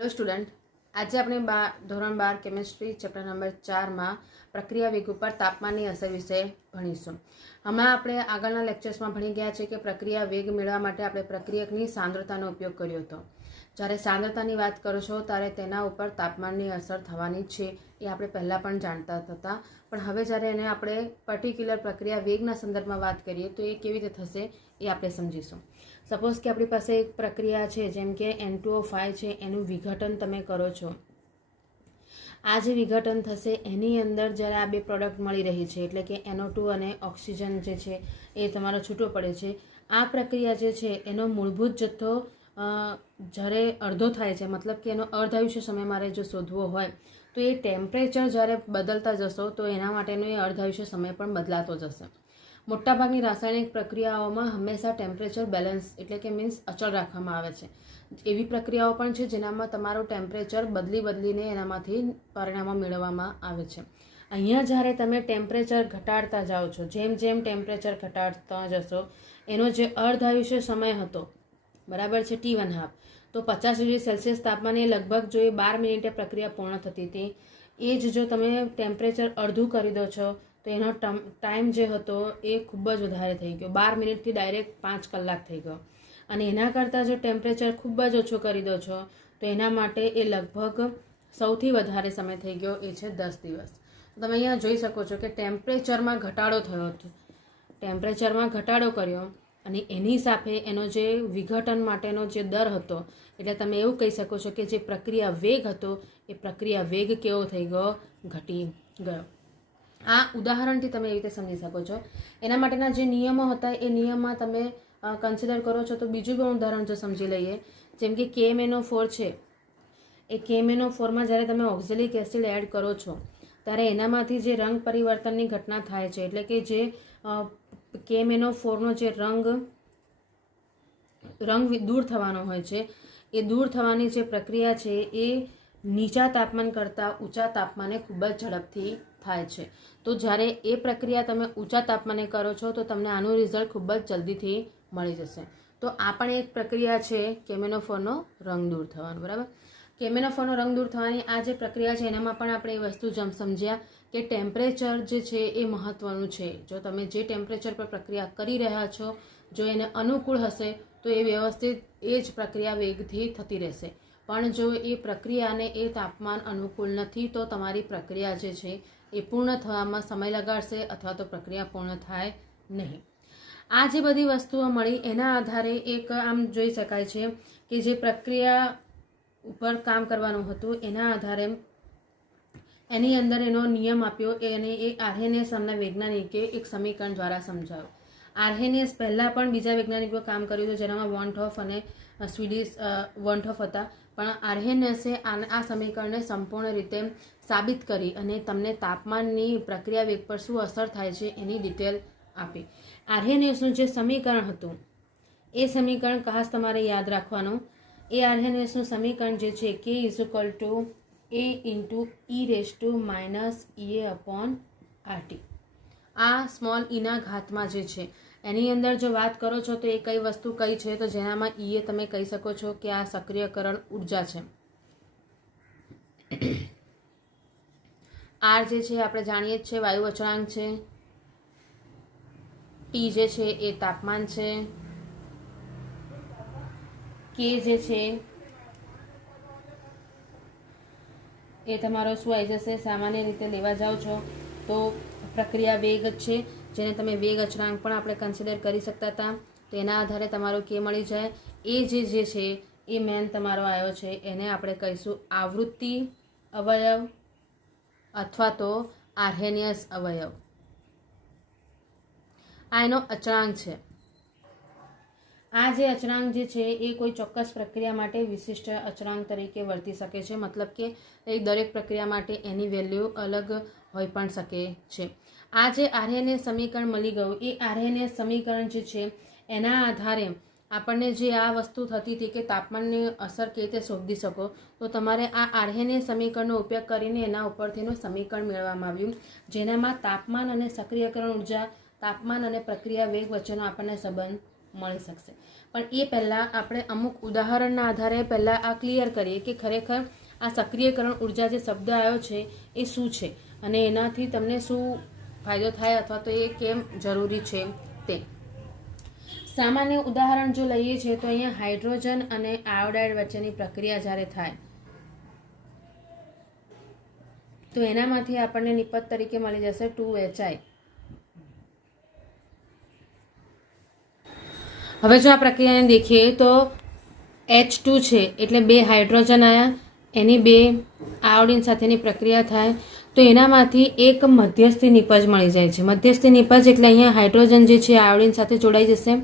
Hello student, આજે આપણે ધોરણ 12 કેમિસ્ટ્રી ચેપ્ટર નંબર 4માં પ્રક્રિયા વેગ ઉપર તાપમાનની અસર વિશે ભણીશું. હમણાં આપણે આગળના લેક્ચર્સમાં ભણી ગયા છે કે પ્રક્રિયા વેગ મેળવવા માટે આપણે પ્રક્રિયકની સાંદ્રતાનો ઉપયોગ કર્યો હતો. જ્યારે સાંદ્રતાની વાત કરો છો ત્યારે તેના ઉપર તાપમાનની અસર થવાની છે એ આપણે પહેલાં પણ જાણતા હતા, પણ હવે જ્યારે એને આપણે પર્ટિક્યુલર પ્રક્રિયા વેગના સંદર્ભમાં વાત કરીએ તો એ કેવી રીતે થશે એ આપણે સમજીશું. સપોઝ કે આપણી પાસે એક પ્રક્રિયા છે, જેમ કે N2O5 છે, એનું વિઘટન તમે કરો છો. આ જે વિઘટન થશે એની અંદર જ્યારે આ બે પ્રોડક્ટ મળી રહી છે, એટલે કે NO2 અને ઓક્સિજન જે છે એ તમારો છૂટો પડે છે. આ પ્રક્રિયા જે છે એનો મૂળભૂત જથ્થો જ્યારે અડધો થાય છે, મતલબ કે એનો અર્ધાયુષ્ય સમય મારે જો શોધવો હોય તો એ ટેમ્પરેચર જ્યારે બદલતા જશો તો એના માટેનો એ અર્ધાયુષ્ય સમય પણ બદલાતો જશે. મોટાભાગની રાસાયણિક પ્રક્રિયાઓમાં હંમેશા ટેમ્પરેચર બેલેન્સ એટલે કે મીન્સ અચળ રાખવામાં આવે છે. એવી પ્રક્રિયાઓ પણ છે જેનામાં તમારું ટેમ્પરેચર બદલીને એનામાંથી પરિણામો મેળવવામાં આવે છે. અહીંયા જ્યારે તમે ટેમ્પરેચર ઘટાડતા જાઓ છો, જેમ જેમ ટેમ્પરેચર ઘટાડતા જશો એનો જે અર્ધાયુષ્ય સમય હતો, બરાબર છે, T1/2, તો 50 ડિગ્રી સેલ્સિયસ તાપમાને લગભગ જો એ 12 મિનિટે પ્રક્રિયા પૂર્ણ થતી હતી, એ જ જો તમે ટેમ્પરેચર અડધું કરી દો છો તો એનો ટાઈમ જે હતો એ ખૂબ જ વધારે થઈ ગયો. 12 મિનિટથી ડાયરેક્ટ 5 કલાક થઈ ગયો. અને એના કરતાં જો ટેમ્પરેચર ખૂબ જ ઓછું કરી દો છો તો એના માટે એ લગભગ સૌથી વધારે સમય થઈ ગયો, એ છે 10 દિવસ. તમે અહીંયા જોઈ શકો છો કે ટેમ્પરેચરમાં ઘટાડો થયો હતો, ટેમ્પરેચરમાં ઘટાડો કર્યો અને એની સાથે એનો જે વિઘટન માટેનો જે દર હતો, એટલે તમે એવું કહી શકો છો કે જે પ્રક્રિયા વેગ હતો એ પ્રક્રિયા વેગ કેવો થઈ ગયો, ઘટી ગયો. આ ઉદાહરણથી તમે એવી રીતે સમજી શકો છો. એના માટેના જે નિયમો હતા એ નિયમમાં તમે કન્સિડર કરો છો તો બીજું પણ ઉદાહરણ જો સમજી લઈએ, જેમ કે KMnO4 છે, એ KMnO4માં જ્યારે તમે ઓક્ઝેલિક એસિડ એડ કરો છો ત્યારે એનામાંથી જે રંગ પરિવર્તનની ઘટના થાય છે, એટલે કે જે KMnO4નો જે રંગ દૂર થવાનો હોય છે, એ દૂર થવાની જે પ્રક્રિયા છે એ નીચા તાપમાન કરતાં ઊંચા તાપમાને ખૂબ જ ઝડપથી થાય છે. તો જ્યારે એ પ્રક્રિયા તમે ઊંચા તાપમાને કરો છો તો તમને આનું રિઝલ્ટ ખૂબ જ જલ્દીથી મળી જશે. તો આ પણ એક પ્રક્રિયા છે KMnO4નો રંગ દૂર થવાનો, બરાબર. KMnO4નો રંગ દૂર થવાની આ જે પ્રક્રિયા છે એનામાં પણ આપણે એ વસ્તુ સમજ્યા કે ટેમ્પરેચર જે છે એ મહત્ત્વનું છે. જો તમે જે ટેમ્પરેચર પર પ્રક્રિયા કરી રહ્યા છો જો એને અનુકૂળ હશે તો એ વ્યવસ્થિત એ જ પ્રક્રિયા વેગથી થતી રહેશે, પણ જો એ પ્રક્રિયાને એ તાપમાન અનુકૂળ નથી તો તમારી પ્રક્રિયા જે છે એ પૂર્ણ થવામાં સમય લગાડશે અથવા તો પ્રક્રિયા પૂર્ણ થાય નહીં. આ જે બધી વસ્તુઓ મળી એના આધારે એક આમ જોઈ શકાય છે કે જે પ્રક્રિયા ઉપર કામ કરવાનું હતું એના આધારે એની અંદર એનો નિયમ આપ્યો અને એ આર્હેનિયસ નામના વૈજ્ઞાનિકે એક સમીકરણ દ્વારા સમજાવ્યું. આર્હેનિયસ પહેલાં પણ બીજા વૈજ્ઞાનિકો કામ કર્યું હતું જેનામાં વોન્ટહોફ અને સ્વીડિશ વોન્ટહોફ હતા, પણ આર્હેનિયસે આ સમીકરણને સંપૂર્ણ રીતે સાબિત કરી અને તમને તાપમાનની પ્રક્રિયા વેગ પર શું અસર થાય છે એની ડિટેલ આપી. આર્હેનિયસનું જે સમીકરણ હતું એ સમીકરણ ખાસ તમારે યાદ રાખવાનું. એ આર્હેનિયસનું સમીકરણ જે છે K = A × E આ સ્મોલ ઈના ઘાતમાં જે છે એની અંદર જો વાત કરો છો તો એ કઈ વસ્તુ કઈ છે, તો જેનામાં એ તમે કહી શકો છો કે આ સક્રિયકરણ ઉર્જા છે. R જે છે આપણે જાણીએ જ છે વાયુ અચળાંક છે, T જે છે એ તાપમાન છે, K જે છે એ તમારો શું આવી જશે, સામાન્ય રીતે લેવા જાઓ છો તો પ્રક્રિયા વેગ જ છે, જેને તમે વેગ અચળાંક પણ આપણે કન્સિડર કરી શકતા હતા. તો એના આધારે તમારો K મળી જાય. એ જે છે એ મેન તમારો આવ્યો છે, એને આપણે કહીશું આવૃત્તિ અવયવ અથવા તો આર્હેનિયસ અવયવ. આ એનો અચળાંક છે. આ જે અચળાંક જે છે એ કોઈ ચોક્કસ પ્રક્રિયા માટે વિશિષ્ટ અચળાંક તરીકે વર્તી શકે છે, મતલબ કે એ દરેક પ્રક્રિયા માટે એની વેલ્યુ અલગ હોઈ પણ શકે છે. આ જે આર્હેનિયસ સમીકરણ મળી ગયું એ આર્હેનિયસ સમીકરણ જે છે એના આધારે આપણને જે આ વસ્તુ થતી હતી કે તાપમાનની અસર કેવી રીતે શોધી શકો, તો તમારે આ આર્હેનિયસ સમીકરણનો ઉપયોગ કરીને એના ઉપરથીનું સમીકરણ મેળવવામાં આવ્યું, જેનામાં તાપમાન અને સક્રિયકરણ ઉર્જા, તાપમાન અને પ્રક્રિયા વેગ વચ્ચેનો આપણને સંબંધ મળી શકશે. પણ એ પહેલાં આપણે અમુક ઉદાહરણના આધારે પહેલાં આ ક્લિયર કરીએ કે ખરેખર આ સક્રિયકરણ ઉર્જા જે શબ્દ આવ્યો છે એ શું છે અને એનાથી તમને શું ફાયદો થાય અથવા તો એ કેમ જરૂરી છે તે. સામાન્ય ઉદાહરણ જો લઈએ છીએ તો અહીંયા હાઇડ્રોજન અને આયોડાઇડ વચ્ચેની પ્રક્રિયા જ્યારે થાય તો એનામાંથી આપણને નિપજ તરીકે મળી જશે 2HI. હવે જો આ પ્રક્રિયાને દેખીએ તો H2 છે એટલે 2 હાઇડ્રોજન આયા, એની 2 આયોડિન સાથેની પ્રક્રિયા થાય તો એનામાંથી એક મધ્યસ્થી નિપજ મળી જાય છે. મધ્યસ્થી નિપજ એટલે અહીંયા હાઇડ્રોજન જે છે આયોડિન સાથે જોડાઈ જશે.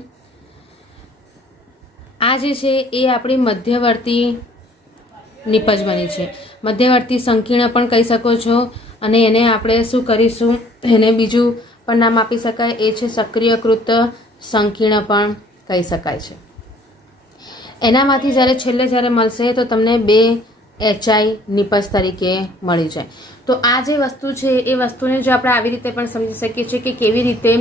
આ જે છે એ આપણી મધ્યવર્તી નિપજ બની છે. મધ્યવર્તી સંકીર્ણ પણ કહી શકો છો અને એને આપણે શું કરીશું, એને બીજું પણ નામ આપી શકાય, એ છે સક્રિયકૃત સંકીર્ણ પણ કહી શકાય છે. એનામાંથી જ્યારે છેલ્લે જ્યારે મળશે તો તમને 2HI નિપજ તરીકે મળી જાય. તો આ જે વસ્તુ છે એ વસ્તુને જો આપણે આવી રીતે પણ સમજી શકીએ છીએ કે કેવી રીતે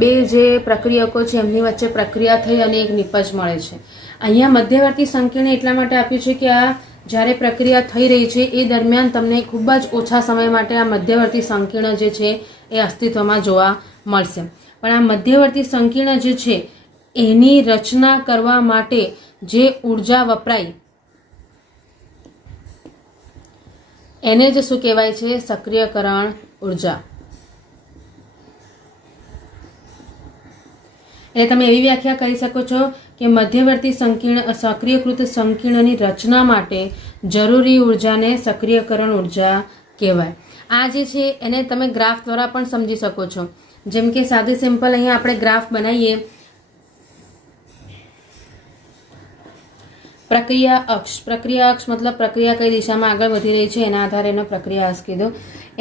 બે જે પ્રક્રિયકો છે એમની વચ્ચે પ્રક્રિયા થઈ અને એક નિપજ મળે છે. અહીંયા મધ્યવર્તી સંકીર્ણ એટલા માટે આપ્યું છે કે આ જ્યારે પ્રક્રિયા થઈ રહી છે એ દરમિયાન તમને ખૂબ જ ઓછા સમય માટે આ મધ્યવર્તી સંકીર્ણ જે છે એ અસ્તિત્વમાં જોવા મળશે. પણ આ મધ્યવર્તી સંકીર્ણ જે છે એની રચના કરવા માટે જે ઉર્જા વપરાય એને જ શું કહેવાય છે, સક્રિયકરણ ઉર્જા. એટલે તમે એવી વ્યાખ્યા કરી શકો છો કે મધ્યવર્તી સંકીર્ણ સક્રિયકૃત સંકીર્ણની રચના માટે જરૂરી ઉર્જાને સક્રિયકરણ ઉર્જા કહેવાય. આ જે છે એને તમે ગ્રાફ દ્વારા પણ સમજી શકો છો. જેમ કે સાદી સિમ્પલ અહીંયા આપણે ગ્રાફ બનાવીએ. પ્રક્રિયા અક્ષ મતલબ પ્રક્રિયા કઈ દિશામાં આગળ વધી રહી છે એના આધારે એનો પ્રક્રિયા અક્ષ કીધો.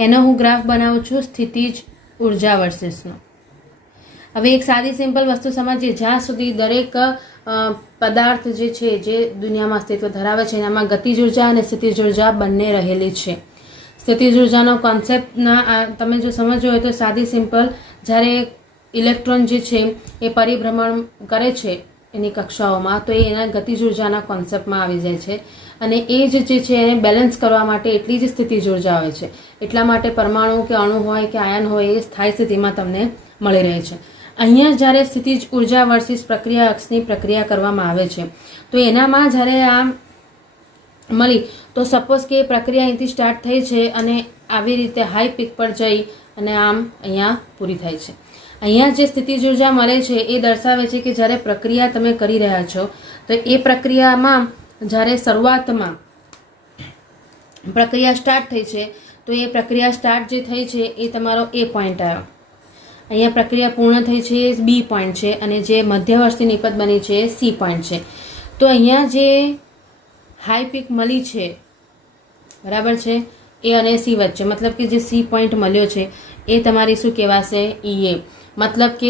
એનો હું ગ્રાફ બનાવું છું સ્થિતિજ ઉર્જા વર્સિસનો. હવે એક સાદી સિમ્પલ વસ્તુ સમજીએ. જ્યાં સુધી દરેક પદાર્થ જે છે જે દુનિયામાં અસ્તિત્વ ધરાવે છે એનામાં ગતિજ ઉર્જા અને સ્થિતિજ ઉર્જા બંને રહેલી છે. સ્થિતિજ ઉર્જાનો કોન્સેપ્ટના તમે જો સમજવો હોય તો સાદી સિમ્પલ જ્યારે ઇલેક્ટ્રોન જે છે એ પરિભ્રમણ કરે છે એની કક્ષાઓમાં તો એ એના ગતિજ ઉર્જાના કોન્સેપ્ટમાં આવી જાય છે અને એ જ જે છે એને બેલેન્સ કરવા માટે એટલી જ સ્થિતિજ ઉર્જા હોય છે. એટલા માટે પરમાણુ કે અણુ હોય કે આયન હોય એ સ્થાયી સ્થિતિમાં તમને મળી રહે છે. અહીંયા જ્યારે સ્થિતિજ ઉર્જા વર્સિસ પ્રક્રિયા અક્ષની પ્રક્રિયા કરવામાં આવે છે તો એનામાં જ્યારે આ મળી તો સપોઝ કે પ્રક્રિયા અહીંથી સ્ટાર્ટ થઈ છે અને આવી રીતે હાઈ પીક પર જઈ અને આમ અહીંયા પૂરી થાય છે. અહીંયા જે સ્થિતિજ ઉર્જા મળે છે એ દર્શાવે છે કે જ્યારે પ્રક્રિયા તમે કરી રહ્યા છો તો એ પ્રક્રિયામાં જ્યારે શરૂઆતમાં પ્રક્રિયા સ્ટાર્ટ થઈ છે તો એ પ્રક્રિયા સ્ટાર્ટ જે થઈ છે એ તમારો એ પોઈન્ટ આવ્યો. અહીંયા પ્રક્રિયા પૂર્ણ થઈ છે એ બી પોઈન્ટ છે અને જે મધ્યવર્તી નિપજ બની છે એ સી પોઈન્ટ છે. તો અહીંયા જે હાઈ પીક મળી છે બરાબર છે એ અને સી વચ્ચે મતલબ કે જે સી પોઈન્ટ મળ્યો છે એ તમારી શું કહેવાશે, ઈએ. મતલબ કે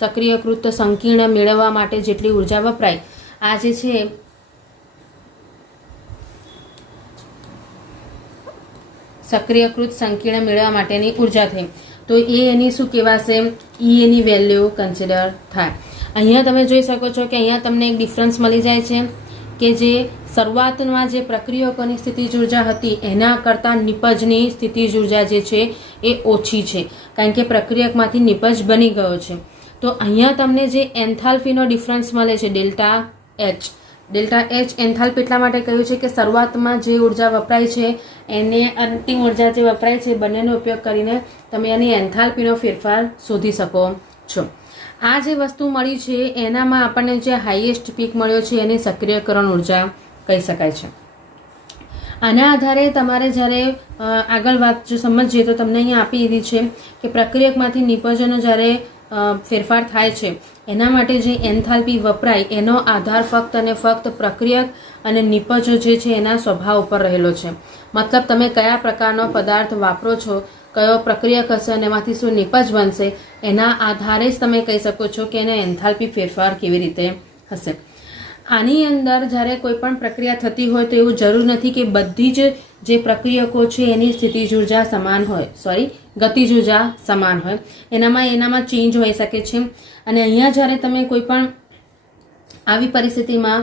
સક્રિયકૃત સંકીર્ણ મેળવવા માટે જેટલી ઉર્જા વપરાય આ જે છે સક્રિયકૃત સંકીર્ણ મેળવવા માટેની ઉર્જા થઈ તો એ એની શું કહેવાશે, ઈ એની વેલ્યુ કન્સિડર થાય. અહીંયા તમે જોઈ શકો છો કે અહીંયા તમને એક ડિફરન્સ મળી જાય છે કે જે શરૂઆતમાં જે પ્રક્રિયકોની સ્થિતિજ ઉર્જા હતી એના કરતાં નિપજની સ્થિતિજ ઉર્જા જે છે એ ઓછી છે કારણ કે પ્રક્રિયકમાંથી નિપજ બની ગયો છે. તો અહીંયા તમને જે એન્થાલ્પીનો ડિફરન્સ મળે છે ડેલ્ટા એચ એન્થાલ્પી એટલા માટે કહ્યું છે કે શરૂઆતમાં જે ઉર્જા વપરાય છે એને અંતિમ ઉર્જા જે વપરાય છે બંનેનો ઉપયોગ કરીને તમે એની એન્થાલ્પીનો ફેરફાર શોધી શકો છો. આ જે વસ્તુ મળી છે એનામાં આપણને જે હાઈએસ્ટ પીક મળ્યો છે એને સક્રિયકરણ ઉર્જા કહી શકાય છે. આના આધારે તમારે જ્યારે આગળ વાત જો સમજીએ તો તમને અહીંયા આપી દીધી છે કે પ્રક્રિયકમાંથી નિપજનો જ્યારે ફેરફાર થાય છે એના માટે જે એન્થાલ્પી વપરાય એનો આધાર ફક્ત અને ફક્ત પ્રક્રિયક અને નિપજો જે છે એના સ્વભાવ ઉપર રહેલો છે. મતલબ તમે કયા પ્રકારનો પદાર્થ વાપરો છો, કયો પ્રક્રિયક હશે અને એમાંથી શું નિપજ બનશે એના આધારે જ તમે કહી શકો છો કે એને એન્થાલ્પી ફેરફાર કેવી રીતે હશે. આની અંદર જ્યારે કોઈ પણ પ્રક્રિયા થતી હોય તો એવું જરૂર નથી કે બધી જ જે પ્રક્રિયકો છે એની સ્થિતિજ ઉર્જા સમાન હોય, ગતિજ ઉર્જા સમાન હોય, એનામાં ચેન્જ હોઈ શકે છે. અને અહીંયા જ્યારે તમે કોઈ પણ આવી પરિસ્થિતિમાં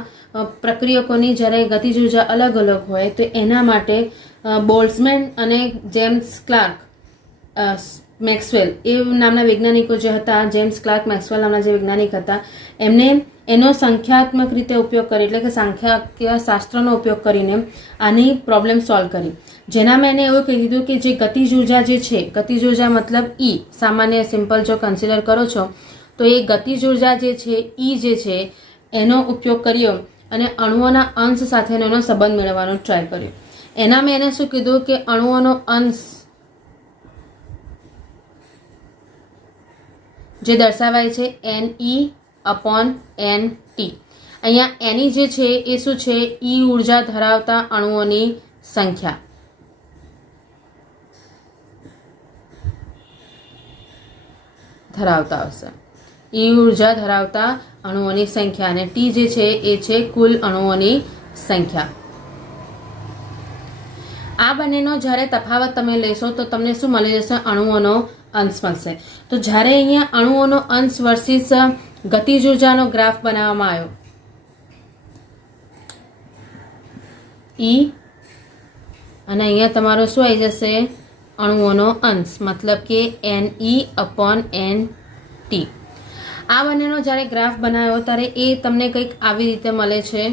પ્રક્રિયકોની જ્યારે ગતિજ ઉર્જા અલગ અલગ હોય તો એના માટે બોલ્ટ્ઝમેન અને જેમ્સ ક્લાર્ક મેક્સવેલ એ નામના વૈજ્ઞાનિકો જે હતા, જેમ્સ ક્લાર્ક મેક્સવેલ નામના જે વૈજ્ઞાનિક હતા, એમને એનો સંખ્યાત્મક રીતે ઉપયોગ કરી, એટલે કે સંખ્યાકીય શાસ્ત્રનો ઉપયોગ કરીને આની પ્રોબ્લેમ સોલ્વ કરી. જેનામાં એને એવું કહી દીધું કે જે ગતિજ ઉર્જા જે છે, ગતિજ ઉર્જા મતલબ ઈ, સામાન્ય સિમ્પલ જો કન્સિડર કરો છો તો એ ગતિજ ઉર્જા જે છે ઈ જે છે એનો ઉપયોગ કર્યો અને અણુઓના અંશ સાથેનો એનો સંબંધ મેળવવાનો ટ્રાય કર્યો. એનામાં એને શું કીધું કે અણુઓનો અંશ જે દર્શાવાય છે NE/NT. અહીંયા NE જે છે એ શું છે, ઈ ઉર્જા ધરાવતા અણુઓની સંખ્યા. ધરાવતા હશે ઈ ઉર્જા ધરાવતા અણુઓની સંખ્યા અને T જે છે એ છે કુલ અણુઓની સંખ્યા. આ બંનેનો જ્યારે તફાવત તમે લેશો તો તમને શું મળી જશે, અણુઓનો અંશ મળશે. તો જ્યારે અહીંયા અણુઓનો અંશ વર્સિસ ગતિજ ઉર્જાનો ગ્રાફ બનાવવામાં આવ્યો, ઈ અને અહીંયા તમારો શું આવી જશે, અણુઓનો અંશ, મતલબ કે NE/NT. આ બંનેનો જ્યારે ગ્રાફ બનાવ્યો ત્યારે એ તમને કંઈક આવી રીતે મળે છે.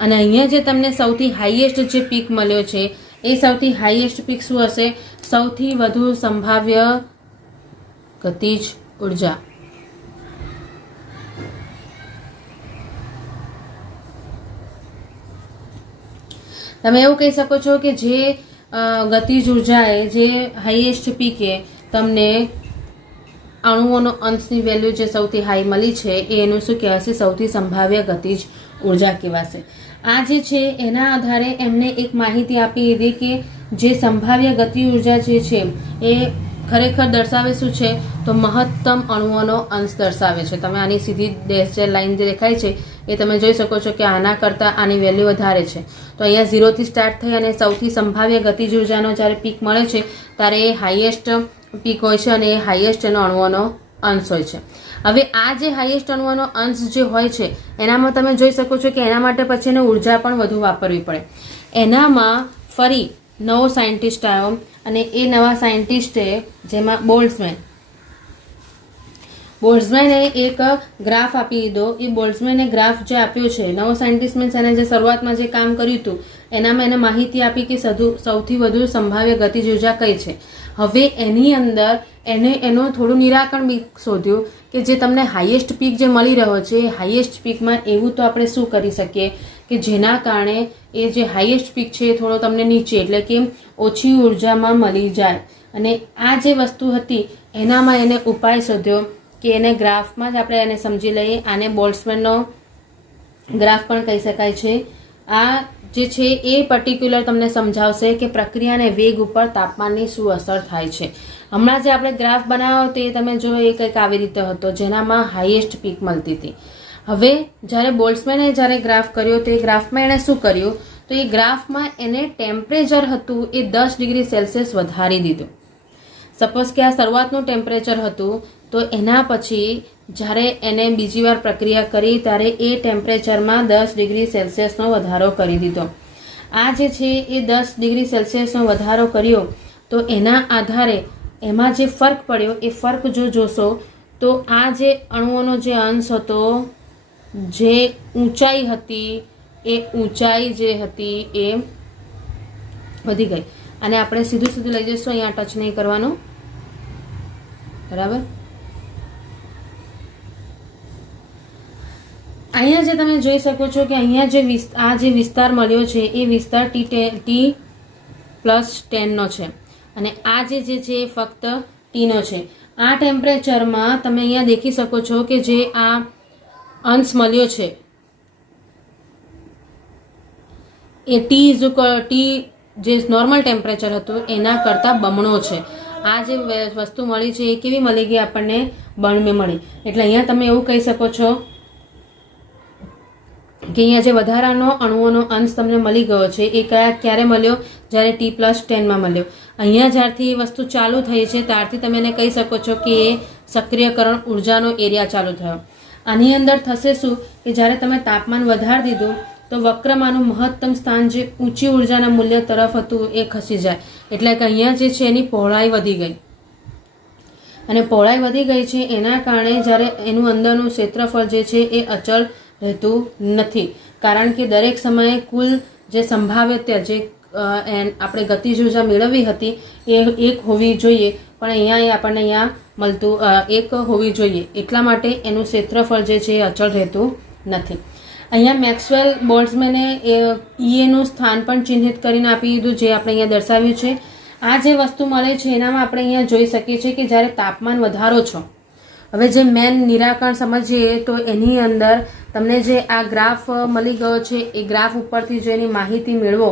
અને અહીંયા જે તમને સૌથી હાઈએસ્ટ જે પીક મળ્યો છે એ સૌથી હાઈએસ્ટ પીક શું હશે, સૌથી વધુ સંભાવ્ય ગતિજ ઉર્જા. તમે એવું કહી શકો છો કે જે ગતિજ ઉર્જાએ જે હાઈએસ્ટ પીકે તમને અણુઓનો અંશની વેલ્યુ જે સૌથી હાઈ મળી છે એ એનું શું કહેવાશે, સૌથી સંભાવ્ય ગતિજ ઉર્જા કહેવાશે. આ જે છે એના આધારે એમને એક માહિતી આપી દીધી કે જે સંભાવ્ય ગતિ ઉર્જા જે છે એ ખરેખર દર્શાવે શું છે, તો મહત્તમ અણુઓનો અંશ દર્શાવે છે. તમે આની સીધી ડેશ લાઈન જે દેખાય છે એ તમે જોઈ શકો છો કે આના કરતાં આની વેલ્યુ વધારે છે. તો અહીંયા 0 થી સ્ટાર્ટ થઈ અને સૌથી સંભાવ્ય ગતિજ ઉર્જાનો જ્યારે પીક મળે છે ત્યારે એ હાઈએસ્ટ પીક હોય છે અને એ હાઈએસ્ટ એનો અણુઓનો અંશ હોય છે. હવે આ જે હાઈએસ્ટ અણુઓનો અંશ જે હોય છે એનામાં તમે જોઈ શકો છો કે એના માટે પછી એને ઉર્જા પણ વધુ વાપરવી પડે. એનામાં ફરી નવો સાયન્ટિસ્ટ આવ્યો અને એ નવા સાયન્ટિસ્ટે જેમાં બોલ્ટ્ઝમેને એક ગ્રાફ આપી દીધો. એ બોલ્ટ્ઝમેને ગ્રાફ જે આપ્યો છે, નવો સાયન્ટિસ્ટ મીન્સ એને જે શરૂઆતમાં જે કામ કર્યું હતું એનામાં એને માહિતી આપી કે સૌથી વધુ સંભાવ્ય ગતિજ ઉર્જા કઈ છે. હવે એની અંદર એનું થોડું નિરાકરણ બી શોધ્યું કે જે તમને હાઈએસ્ટ પીક જે મળી રહ્યો છે એ હાઈએસ્ટ પીકમાં એવું તો આપણે શું કરી શકીએ કે જેના કારણે એ જે હાઈએસ્ટ પીક છે એ થોડો તમને નીચે એટલે કે ઓછી ઉર્જામાં મળી જાય. અને આ જે વસ્તુ હતી એનામાં એને ઉપાય શોધ્યો કે એને ગ્રાફમાં જ આપણે એને સમજી લઈએ. આને બોલ્ટ્ઝમેનનો ગ્રાફ પણ કહી શકાય છે. આ જે છે એ પર્ટિક્યુલર તમને સમજાવશે કે પ્રક્રિયા અને વેગ ઉપર તાપમાનની શું અસર થાય છે. હમણાં જે આપણે ગ્રાફ બનાવ્યો તે તમે જો એ કંઈક આવી રીતે હતો જેનામાં હાઈએસ્ટ પીક મળતી હતી. હવે જ્યારે બોલ્ટ્ઝમેને જ્યારે ગ્રાફ કર્યો તો એ ગ્રાફમાં એણે શું કર્યું, તો એ ગ્રાફમાં એને ટેમ્પરેચર હતું એ 10 ડિગ્રી સેલ્સિયસ વધારી દીધું. સપોઝ કે આ શરૂઆતનું ટેમ્પરેચર હતું તો એના પછી જ્યારે એને બીજી વાર પ્રક્રિયા કરી ત્યારે એ ટેમ્પરેચરમાં 10 ડિગ્રી સેલ્સિયસનો વધારો કરી દીધો. આ જે છે એ 10 ડિગ્રી સેલ્સિયસનો વધારો કર્યો તો એના આધારે એમાં જે ફર્ક પડ્યો એ ફર્ક જો જોશો તો આ જે અણુઓનો જે અંશ હતો, જે ઊંચાઈ હતી એ ઊંચાઈ જે હતી એ વધી ગઈ. અને આપણે સીધું લઈ જઈશું, અહીંયા ટચ નહીં કરવાનું, બરાબર. અહીંયા જે તમે જોઈ શકો છો કે અહીંયા જે વિસ્તાર મળ્યો છે એ વિસ્તાર T+10 નો છે અને આ જે છે એ ફક્ત T નો છે. આ ટેમ્પરેચરમાં તમે અહીંયા દેખી શકો છો કે જે આ અંશ મળ્યો છે એ T જે નોર્મલ ટેમ્પરેચર હતું એના કરતાં બમણો છે. આ જે વસ્તુ મળી છે એ કેવી મળી ગઈ આપણને, बण में मळी। એટલે અહીંયા તમે એવું કહી શકો છો કે અહીંયા જે વધારાનો અણુઓનો અંશ તમને મળી ગયો છે એ ક્યારે મળ્યો? જ્યારે T+10 માં મળ્યો। અહીંયા જ્યારથી એ વસ્તુ ચાલુ થઈ છે ત્યારથી તમે એને કહી શકો છો કે એ સક્રિયકરણ ઉર્જાનો એરિયા ચાલુ થયો। આની અંદર થશે શું કે જ્યારે તમે તાપમાન વધારી દીધું તો વક્રમાંનું મહત્તમ સ્થાન જે ઊંચી ઉર્જાના મૂલ્ય તરફ હતું એ ખસી જાય। એટલે કે અહીંયા જે છે એની પહોળાઈ વધી ગઈ, અને પહોળાઈ વધી ગઈ છે એના કારણે જ્યારે એનું અંદરનું ક્ષેત્રફળ જે છે એ અચળ રહેતું નથી, કારણ કે દરેક સમયે કુલ જે સંભાવ્યતા જે આપણે ગતિજ ઉર્જા મેળવવી હતી એ 1 હોવી જોઈએ, પણ અહીંયા આપણને અહીંયા મળતું 1 હોવી જોઈએ, એટલા માટે એનું ક્ષેત્રફળ જે છે એ અચળ રહેતું નથી। અહીંયા મેક્સવેલ બોલ્ટ્ઝમેને ઈએનું સ્થાન પણ ચિહ્નિત કરીને આપી દીધું, જે આપણે અહીંયા દર્શાવ્યું છે। આ જે વસ્તુ મળે છે એનામાં આપણે અહીંયા જોઈ શકીએ છીએ કે જ્યારે તાપમાન વધારો છો, હવે જે મેન નિરાકરણ સમજીએ તો એની અંદર તમને જે આ ગ્રાફ મળી ગયો છે એ ગ્રાફ ઉપરથી જો એની માહિતી મેળવો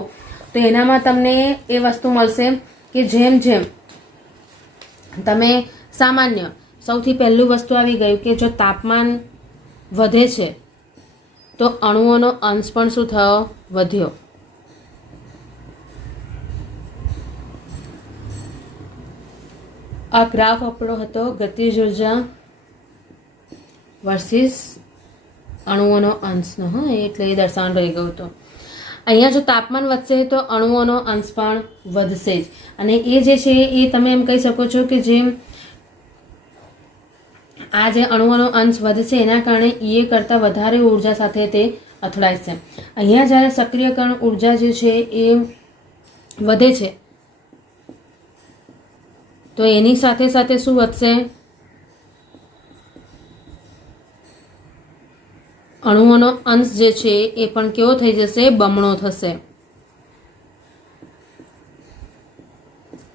તો એનામાં તમને એ વસ્તુ મળશે કે જેમ જેમ તમે સામાન્ય સૌથી પહેલું વસ્તુ આવી ગયું કે જો તાપમાન વધે છે તો અણુઓનો અંશ પણ શું થયો? વધ્યો। આ ગ્રાફ આપણો હતો ગતિજ ઉર્જા વર્સિસ અણુઓનો અંશનો, એટલે એ દર્શાવવાનું રહી ગયું હતું। અહીંયા જો તાપમાન વધશે તો અણુઓનો અંશ પણ વધશે જ, અને એ જે છે એ તમે એમ કહી શકો છો કે જેમ આ જે અણુઓનો અંશ વધશે એના કારણે ઈએ કરતાં વધારે ઉર્જા સાથે તે અથડાય છે। અહીંયા જ્યારે સક્રિયકરણ ઉર્જા જે છે એ વધે છે તો એની સાથે સાથે શું વધશે? અણુઓનો અંશ જે છે એ પણ કેવો થઈ જશે? બમણો થશે।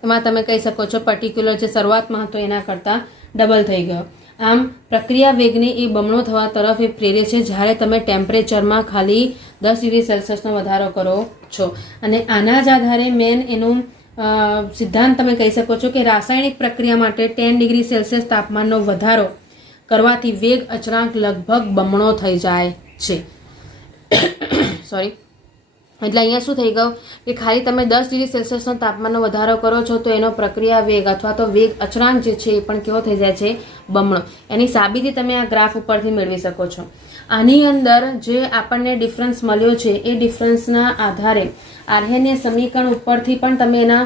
એમાં તમે કહી શકો છો પર્ટિક્યુલર જે શરૂઆતમાં હતો એના કરતાં ડબલ થઈ ગયો। આમ પ્રક્રિયા વેગને એ બમણો થવા તરફ એ પ્રેરે છે જ્યારે તમે ટેમ્પરેચરમાં ખાલી 10 ડિગ્રી સેલ્સિયસનો વધારો કરો છો, અને આના જ આધારે મેન એનું સિદ્ધાંત તમે કહી શકો છો કે રાસાયણિક પ્રક્રિયા માટે 10 ડિગ્રી સેલ્સિયસ તાપમાનનો વધારો કરવાથી વેગ અચળાંક લગભગ બમણો થઈ જાય છે। સોરી, એટલે અહીંયા શું થઈ ગયું કે ખાલી તમે 10 ડિગ્રી સેલ્સિયસનો તાપમાનનો વધારો કરો છો તો એનો પ્રક્રિયા વેગ અથવા તો વેગ અચળાંક જે છે એ પણ કેવો થઈ જાય છે? બમણો। એની સાબિતી તમે આ ગ્રાફ ઉપરથી મેળવી શકો છો। આની અંદર જે આપણને ડિફરન્સ મળ્યો છે એ ડિફરન્સના આધારે આર્હેનિય સમીકરણ ઉપરથી પણ તમે એના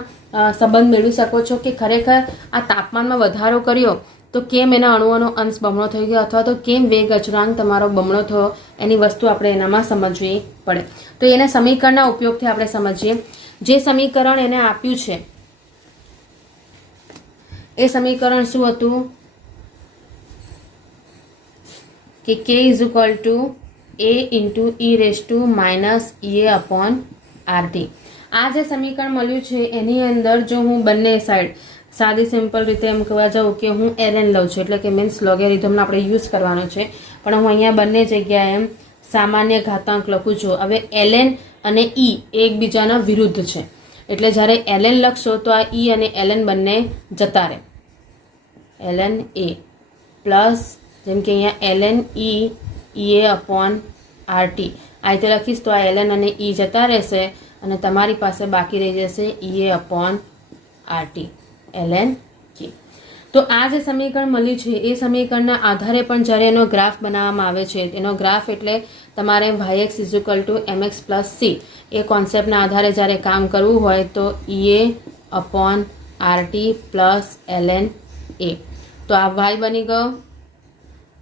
સંબંધ મેળવી શકો છો કે ખરેખર આ તાપમાનમાં વધારો કર્યો તો કેમ એના અણુઓનો અંશ બમણો થઈ ગયો, અથવા તો કેમ વેગ અચળાંક તમારો બમણો થયો, એની વસ્તુ આપણે એનામાં સમજવી પડે। તો એના સમીકરણના ઉપયોગથી આપણે સમજીએ। જે સમીકરણ એને આપ્યું છે એ સમીકરણ શું હતું કે K = A × E−EA/RT। આ જે સમીકરણ મળ્યું છે એની અંદર જો હું બંને સાઈડ સાદી સિમ્પલ રીતે એમ કહેવા જાઉં કે હું ln લઉં છું, એટલે કે મીન્સ લોગેરિધમનો આપણે યુઝ કરવાનો છે, પણ હું અહીંયા બંને જગ્યાએ એમ સામાન્ય ઘાતાંક લખું છું। હવે ln અને e એકબીજાના વિરુદ્ધ છે, એટલે જ્યારે ln લખશો તો આ e અને ln બંને જતા રહે, ln a પ્લસ જેમ કે અહીંયા ln e EA/RT આ રીતે લખીશ તો આ ln અને e જતા રહેશે અને તમારી પાસે બાકી રહી જશે EA/RT ln k। તો આ જે સમીકરણ મળ્યું છે એ સમીકરણના આધારે પણ જ્યારે એનો ગ્રાફ બનાવવામાં આવે છે, એનો ગ્રાફ એટલે તમારે yx = mx + c એ કોન્સેપ્ટના આધારે જ્યારે કામ કરવું હોય તો EA/RT + ln a। તો આ y બની ગયો,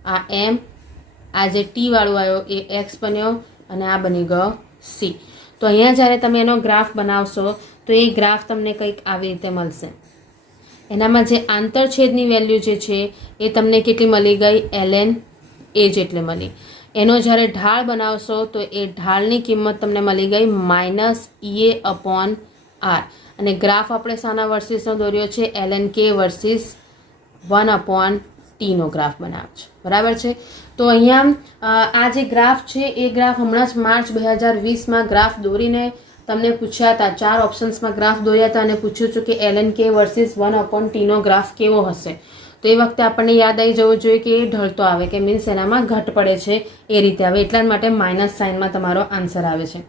આ m, આ જે t વાળું આવ્યો એ x બન્યો, અને આ બની ગયો c। તો અહીંયા જ્યારે તમે એનો ગ્રાફ બનાવશો તો એ ગ્રાફ તમને કંઈક આવી રીતે મળશે। એનામાં જે આંતરછેદની વેલ્યુ જે છે એ તમને કેટલી મળી ગઈ? ln a જેટલી મળી। એનો જ્યારે ઢાળ બનાવશો તો એ ઢાળની કિંમત તમને મળી ગઈ -EA/R, અને ગ્રાફ આપણે શાના વર્સિસનો દોર્યો છે? ln k વર્સિસ 1/t નો ગ્રાફ બનાવ્યો છે, બરાબર છે। તો અહીંયા આ જે ગ્રાફ છે એ ગ્રાફ હમણાં જ માર્ચ 2020માં ગ્રાફ દોરીને તમને પૂછ્યા હતા, 4 ઓપ્શન્સમાં ગ્રાફ દોર્યા હતા અને પૂછ્યું હતું કે ln k વર્સિસ 1/t નો ગ્રાફ કેવો હશે। તો એ વખતે આપણને યાદ આવી જવું જોઈએ કે એ ઢળતો આવે કે મીન્સ એનામાં ઘટ પડે છે એ રીતે આવે, એટલા માટે માઇનસ સાઇનમાં તમારો આન્સર આવે છે.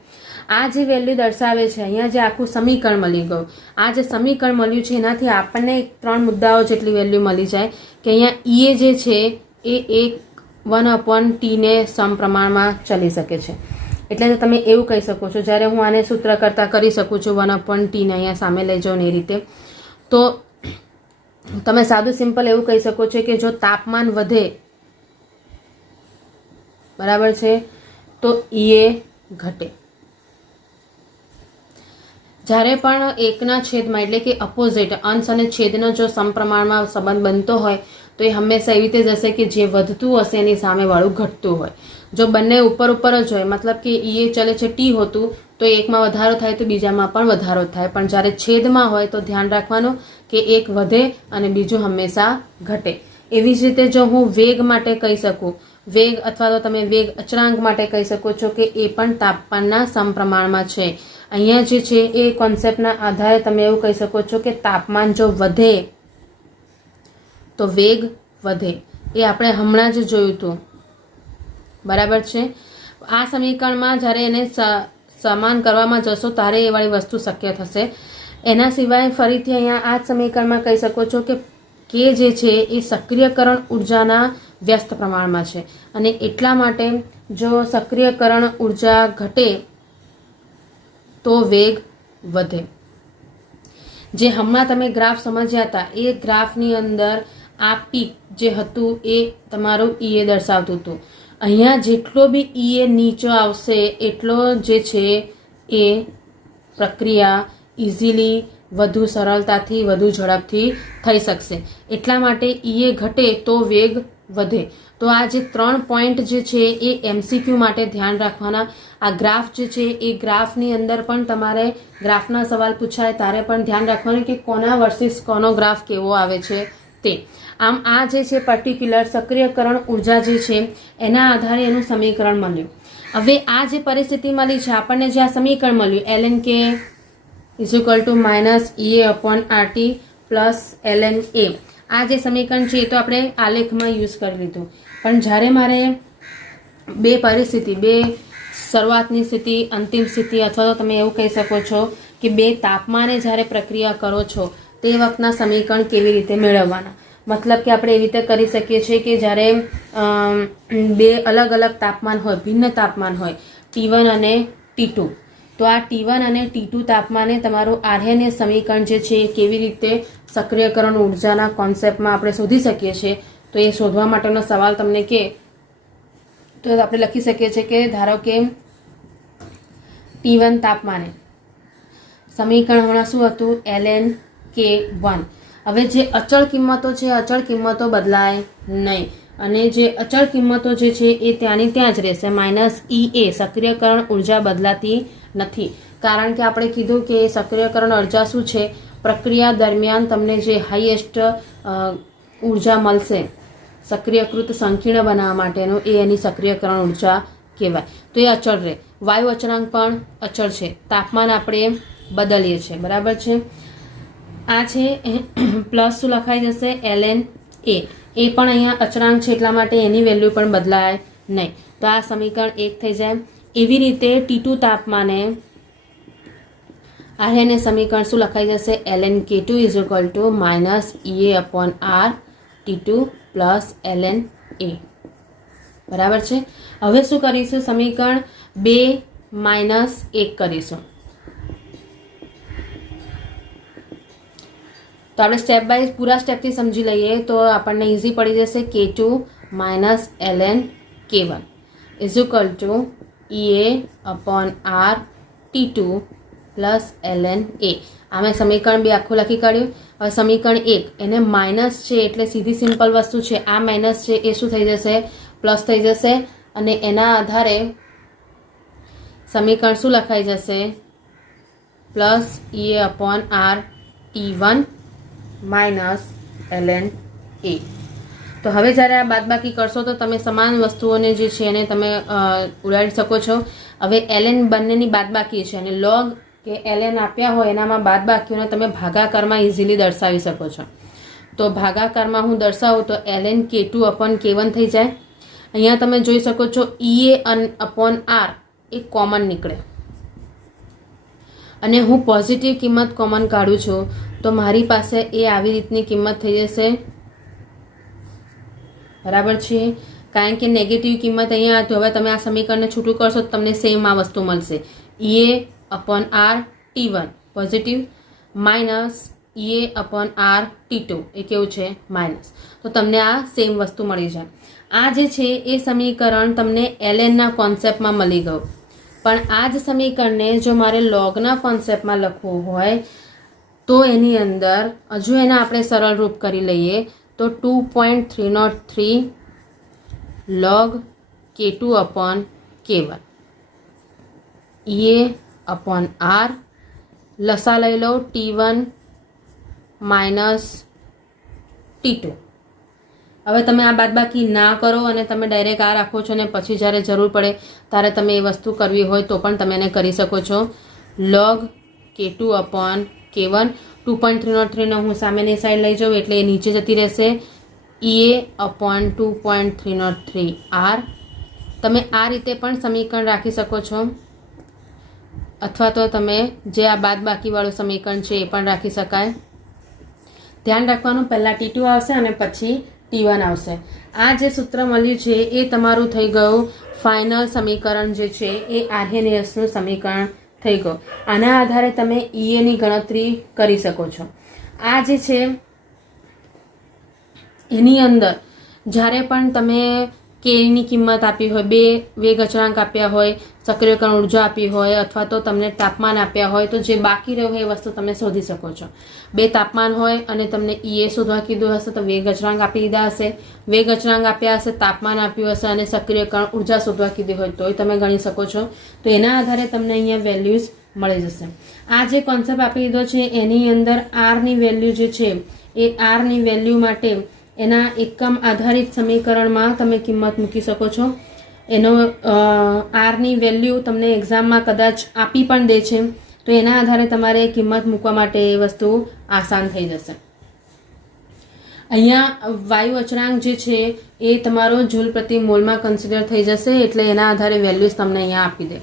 આ જે વેલ્યુ દર્શાવે છે અહીંયા જે આખું સમીકરણ મળી ગયું, આ જે સમીકરણ મળ્યું છે એનાથી આપણને 3 મુદ્દાઓ જેટલી વેલ્યુ મળી જાય કે અહીંયા ઈએ જે છે એ 1/t ને સમપ્રમાણમાં ચલી શકે છે. એટલે તમે એવું કહી શકો છો, જ્યારે હું આને સૂત્ર કરતાં કરી શકું છું 1/t ને અહીંયા સામે લઈ જાઉં ને એ રીતે, તો તમે સાદું સિમ્પલ એવું કહી શકો છો કે જો તાપમાન વધે, બરાબર છે, તો ઈએ ઘટે. જ્યારે પણ એકના છેદમાં એટલે કે અપોઝિટ અંશ અને છેદનો જો સમપ્રમાણમાં સંબંધ બનતો હોય તો એ હંમેશા એવી રીતે જશે કે જે વધતું હશે એની સામેવાળું ઘટતું હોય. જો બંને ઉપર ઉપર જ હોય, મતલબ કે ઈએ ચલે છે ટી હોતું, તો એકમાં વધારો થાય તો બીજામાં પણ વધારો થાય, પણ જ્યારે છેદમાં હોય તો ધ્યાન રાખવાનું કે એક વધે અને બીજું હંમેશા ઘટે. એવી જ રીતે જો હું વેગ માટે કહી શકું, વેગ અથવા તો તમે વેગ અચળાંક માટે કહી શકો છો કે એ પણ તાપમાનના સમપ્રમાણમાં છે. અહીંયા જે છે એ કોન્સેપ્ટના આધારે તમે એવું કહી શકો છો કે તાપમાન જો વધે તો વેગ વધે. એ આપણે હમણાં જ જોયું હતું, બરાબર છે. આ સમીકરણમાં જ્યારે એને સમાન કરવામાં જશો ત્યારે એ વાળી વસ્તુ શક્ય થશે. એના સિવાય ફરીથી અહીંયા આ જ સમીકરણમાં કહી શકો છો કે કે જે છે એ સક્રિયકરણ ઉર્જાના વ્યસ્ત પ્રમાણમાં છે, અને એટલા માટે જો સક્રિયકરણ ઉર્જા ઘટે તો વેગ વધે. જે હમણાં તમે ગ્રાફ સમજ્યા હતા એ ગ્રાફની અંદર આ પીક જે હતું એ તમારું ઈએ દર્શાવતું હતું. અહીંયા જેટલો બી ઈએ નીચો આવશે એટલો જે છે એ પ્રક્રિયા ઇઝીલી વધુ સરળતાથી વધુ ઝડપથી થઈ શકશે. એટલા માટે ઈએ ઘટે તો વેગ વધે. તો આ જે 3 પોઈન્ટ જે છે એ MCQ માટે ધ્યાન રાખવાના. આ ગ્રાફ જે છે એ ગ્રાફની અંદર પણ તમારે ગ્રાફના સવાલ પૂછાય ત્યારે પણ ધ્યાન રાખવાનું કે કોના વર્સિસ કોનો ગ્રાફ કેવો આવે છે તે. આમ આ જે છે પર્ટિક્યુલર સક્રિયકરણ ઉર્જા જે છે એના આધારે એનું સમીકરણ મળ્યું. હવે આ જે પરિસ્થિતિ મળી છે આપણને, જે આ સમીકરણ મળ્યું ln k - ea/RT + ln a, આ જે સમીકરણ છે એ તો આપણે આલેખમાં યુઝ કરી લીધું. પણ જ્યારે મારે બે પરિસ્થિતિ, બે શરૂઆતની સ્થિતિ, અંતિમ સ્થિતિ, અથવા તો તમે એવું કહી શકો છો કે બે તાપમાને જ્યારે પ્રક્રિયા કરો છો તે વખતના સમીકરણ કેવી રીતે મેળવવાના. મતલબ કે આપણે એવી રીતે કરી શકીએ છીએ કે જ્યારે બે અલગ અલગ તાપમાન હોય, ભિન્ન તાપમાન હોય, T1 અને T2, તો આ T1 અને T2 તાપમાને તમારું આર્યન સમીકરણ જે છે એ કેવી રીતે સક્રિયકરણ ઉર્જાના કોન્સેપ્ટમાં આપણે શોધી શકીએ છીએ. તો એ શોધવા માટેનો સવાલ તમને કે તો આપણે લખી શકીએ છીએ કે ધારો કે T1 તાપમાને સમીકરણ હમણાં શું હતું, ln k1. હવે જે અચળ કિંમતો છે, અચળ કિંમતો બદલાય નહીં, અને જે અચળ કિંમતો જે છે એ ત્યાંની ત્યાં જ રહેશે. -EA સક્રિયકરણ ઉર્જા બદલાતી નથી, કારણ કે આપણે કીધું કે સક્રિયકરણ ઉર્જા શું છે, પ્રક્રિયા દરમિયાન તમને જે હાઈએસ્ટ ઉર્જા મળશે સક્રિયકૃત સંકીર્ણ બનાવવા માટેનું, એ એની સક્રિયકરણ ઉર્જા કહેવાય. તો એ અચળ રહે. વાયુ અચળાંક પણ અચળ છે, તાપમાન આપણે બદલીએ છીએ, બરાબર છે. આ છે પ્લસ શું લખાઈ જશે, ln a, એ પણ અહીંયા અચળાંક છે એટલા માટે એની વેલ્યુ પણ બદલાય નહીં. તો આ સમીકરણ 1 થઈ જાય. એવી રીતે T2 તાપમાને આને સમીકરણ શું લખાઈ જશે, ln k2 - ea/R T2 + ln a, બરાબર છે. હવે શું કરીશું, સમીકરણ 2 - 1 કરીશું. તો આપણે સ્ટેપ બાય પૂરા સ્ટેપથી સમજી લઈએ તો આપણને ઇઝી પડી જશે. k2 - ln k1 = ea/R T2 + ln a. આ મેં સમીકરણ 2 આખું લખી કાઢ્યું. હવે સમીકરણ 1 એને માઇનસ છે એટલે સીધી સિમ્પલ વસ્તુ છે, આ માઇનસ છે એ શું થઈ જશે, પ્લસ થઈ જશે, અને એના આધારે સમીકરણ શું લખાઈ જશે, +ea/R T1 - ln a. તો હવે જ્યારે આ બાદબાકી કરશો તો તમે સમાન વસ્તુઓને જે છે એને તમે ઉડાડી શકો છો. હવે ln બંનેની બાદબાકી છે, અને log કે ln આપ્યા હોય એનામાં બાદબાકીઓને તમે ભાગાકારમાં ઇઝીલી દર્શાવી શકો છો. તો ભાગાકારમાં હું દર્શાવું તો ln k2 અપોન k1 થઈ જાય. અહીંયા તમે જોઈ શકો છો EA અપોન R એ કોમન નીકળે અને હું પોઝિટિવ કિંમત કોમન કાઢું છું તો મારી પાસે એ આવી રીતની કિંમત થઈ જશે. બરાબર છે, કારણ કે નેગેટિવ કિંમત અહીંયા તો હવે તમે આ સમીકરણને છૂટું કરશો તો તમને સેમ આ વસ્તુ મળશે. EA upon R T1 positive minus EA upon R T2 એ કેવું છે માઇનસ. તો તમને આ સેમ વસ્તુ મળી જાય. આ જે છે એ સમીકરણ તમને lnના કોન્સેપ્ટમાં મળી ગયું. પણ આ જ સમીકરણને જો મારે લોગના કોન્સેપ્ટમાં લખવું હોય તો એની અંદર હજુ એને આપણે સરળ રૂપ કરી લઈએ તો 2.303 log k2 upon k1 EA upon R લસા લઈ લો T1 માઇનસ T2. હવે તમે આ બાદબાકી ના કરો અને તમે ડાયરેક્ટ આ રાખો છો ને પછી જ્યારે જરૂર પડે ત્યારે તમે એ વસ્તુ કરવી હોય તો પણ તમે એને કરી શકો છો. log k2 અપોન k1 2.303 નો હું સામેની સાઈડ લઈ જાઉં એટલે એ નીચે જતી રહેશે. EA upon 2.303 R. તમે આ રીતે પણ સમીકરણ રાખી શકો છો અથવા તો તમે જે આ બાદબાકીવાળું સમીકરણ છે એ પણ રાખી શકાય. ધ્યાન રાખવાનું પહેલાં T2 આવશે અને પછી T1 આવશે. આ જે સૂત્ર મળ્યું છે એ તમારું થઈ ગયું ફાઇનલ સમીકરણ જે છે એ આર્હેનિયસનું સમીકરણ થઈ ગયું. આના આધારે તમે EAની ગણતરી કરી શકો છો. આ જે છે એની અંદર જ્યારે પણ તમે કેની કિંમત આપી હોય, બે વેગ અચળાંક આપ્યા હોય, સક્રિયકરણ ઉર્જા આપી હોય અથવા તો તમને તાપમાન આપ્યા હોય તો જે બાકી રહ્યું એ વસ્તુ તમે શોધી શકો છો. બે તાપમાન હોય અને તમને EA શોધવા કીધું હશે તો વેગ અચળાંક આપી દીધા હશે, વેગ અચળાંક આપ્યા હશે, તાપમાન આપ્યું હશે અને સક્રિયકરણ ઉર્જા શોધવા કીધી હોય તોય તમે ગણી શકો છો. તો એના આધારે તમને અહીંયા વેલ્યુઝ મળી જશે. આ જે કોન્સેપ્ટ આપી દીધો છે એની અંદર આરની વેલ્યુ જે છે એ આરની વેલ્યુ માટે એના એકમ આધારિત સમીકરણમાં તમે કિંમત મૂકી શકો છો. એનો આરની વેલ્યુ તમને એક્ઝામમાં કદાચ આપી પણ દે છે તો એના આધારે તમારે કિંમત મૂકવા માટે એ વસ્તુ આસાન થઈ જશે. અહીંયા વાયુ અચળાંક જે છે એ તમારો જૂલ પ્રતિ મોલમાં કન્સિડર થઈ જશે એટલે એના આધારે વેલ્યુઝ તમને અહીંયા આપી દે.